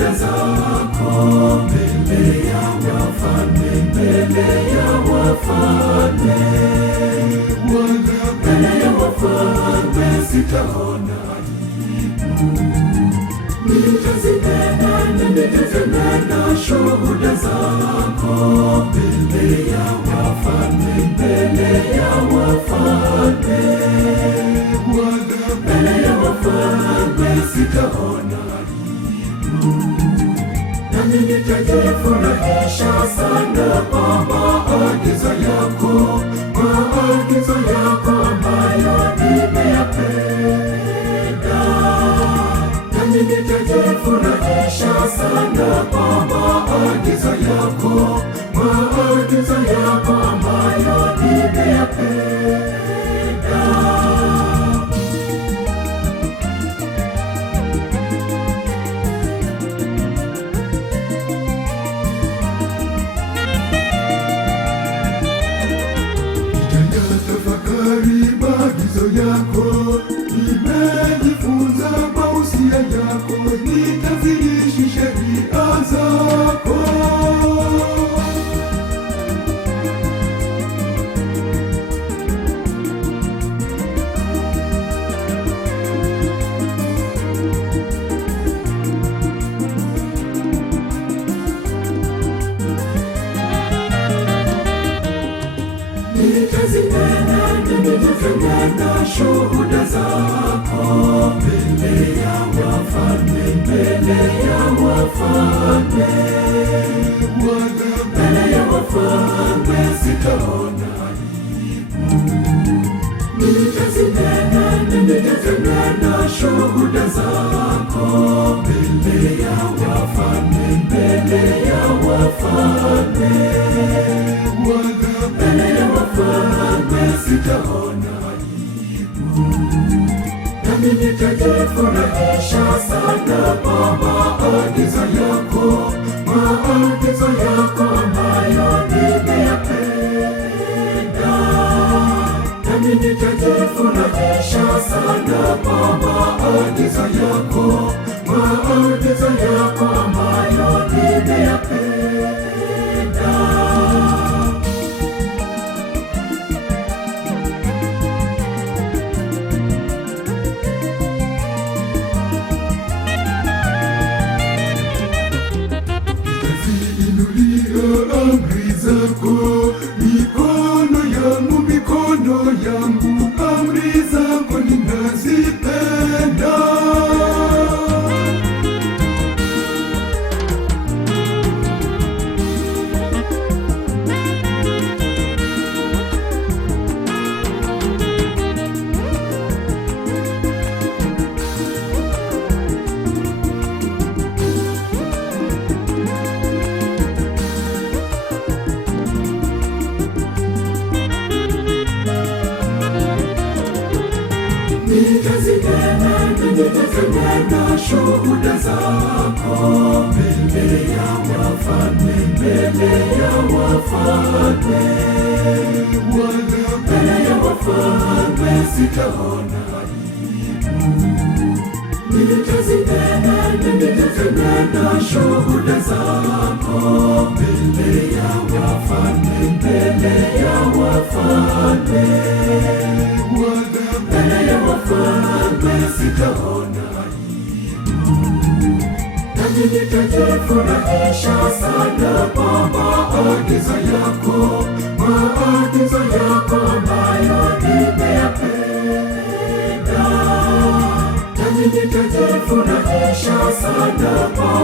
shuhuda zako mbele ya wafalme, mbele ya wafalme. Mbele ya wafalme sitaona aibu. Nitazinena shuhuda zako mbele ya wafalme, mbele ya wafalme. Mbele ya wafalme sitaona aibu. Nami nitajifurahisha sana kwa maagizo yako, maagizo yako ambayo nimeyapenda. Nami nitajifurahisha sana kwa maagizo yako, maagizo yako ambayo nimeyapenda. Maagizo yako, nimejifunza mausia yako, nitaziishi sheria zako. Nitazinena shuhuda zako mbele ya wafalme, mbele ya wafalme. Mbele ya wafalme sitaona aibu. Nitazinena shuhuda zako mbele ya wafalme, mbele ya wafalme. Mbele ya wafalme sitaona aibu. Nami nitajifurahisha sana kwa maagizo yako, maagizo yako ambayo nimeyapenda. Nami nitajifurahisha sana kwa maagizo yako, maagizo yako ambayo nimeyapenda. Amri zako, mikono yangu, amri zako ninazipenda. Nitazinena shuhuda zako mbele ya wafalme, mbele ya wafalme. Mbele ya wafalme sitaona aibu. Nitazinena shuhuda zako mbele ya wafalme, mbele ya wafalme. Mbele ya wafalme sitaona aibu. Nami nitajifurahisha sana kwa maagizo yako, maagizo yako ambayo nimeyapenda. Nami nitajifurahisha sana kwa